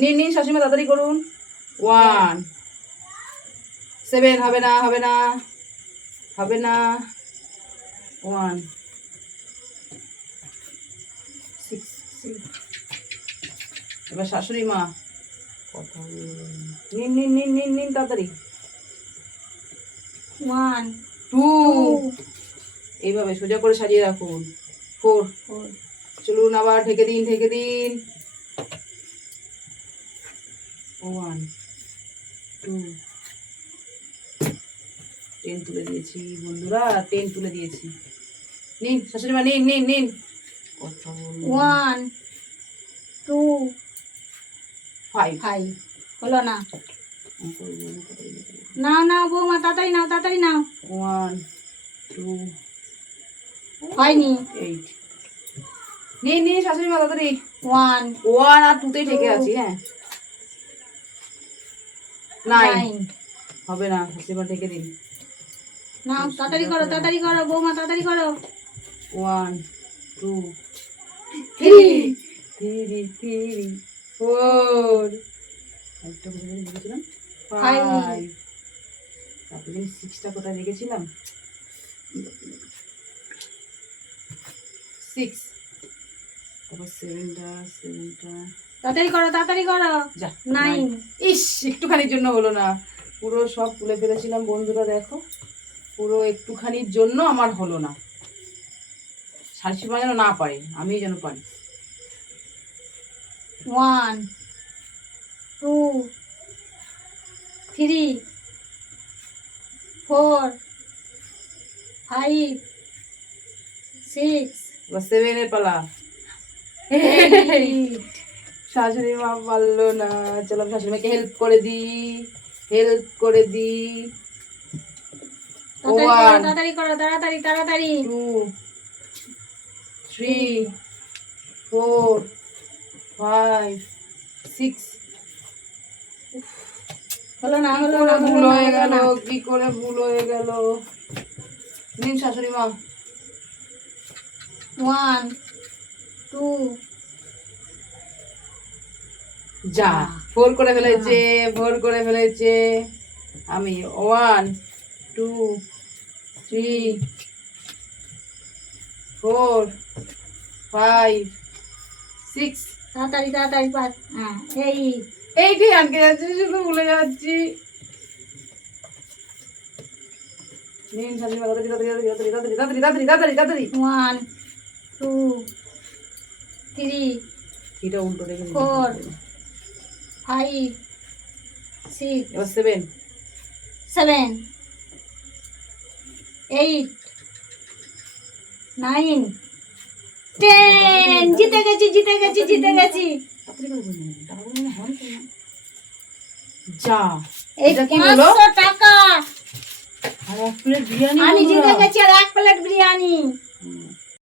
নিন নিন শাশুড়ি মা তাড়াতাড়ি করুন। 1 7 হবে না হবে না হবে না 1 6 এবার শাশুড়ি মা কথা নিন নিন নিন নিন নিন তাড়াতাড়ি 1 2 এইভাবে সোজা করে সাজিয়ে রাখুন 4 চলুন আবার ঢেকে দিন 1 2 10 তুলে দিয়েছি বন্ধুরা 10 তুলে দিয়েছি নিন শাশুড়ি মা নিন নিন নিন কথা বলুন 1 2 5 হলো না। নাও নাও বৌমা তাড়াতাড়ি নাও 1 2 হয়নি। 8 নিন নিন শাশুড়ি মা তাড়াতাড়ি 1 1 আর 2 তেই ঠেকে আছি হ্যাঁ 9 হবে না শাশুড়ি মা ঠেকে দিন নাও তাড়াতাড়ি করো বৌমা তাড়াতাড়ি করো 1 2 3 4 একটা কোথায় রেখেছিলাম 5 তারপরে 6টা কোথায় রেখেছিলাম 6 তারপর 7টা তাড়াতাড়ি করো যা 9 ইস একটুখানির জন্য হলো না পুরো সব তুলে ফেলেছিলাম বন্ধুরা দেখো পুরো একটুখানির জন্য আমার হলো না শাশুড়ি মা যেন না পারে আমি যেন পারি 1 2 3 4 5 6 এবার 7 এর পালা শাশুড়ি মা পারলো না চলো শাশুড়ি মাকে হেল্প করে দিই তাড়াতাড়ি 2 3 4 5 6 হলো না ভুল হয়ে গেল কি করে ভুল হয়ে গেল নিন শাশুড়ি মা 1 2 যা ভোর করে ফেলেছে আমি 1 2 3 4 5 6 তাড়াতাড়ি পাস হ্যাঁ এইটি আটকে যাচ্ছি শুধু ভুলে যাচ্ছি নিন শাশুড়ি মা তাড়াতাড়ি 1 2 3 এটা উল্টো রেখে 4 5 6 এবার 7 7 8 9 10 জিতে গেছি যা এটা কি হলো 500 টাকা আর এক প্লেট বিরিয়ানি আমি জিতে গেছি আর এক প্লেট বিরিয়ানি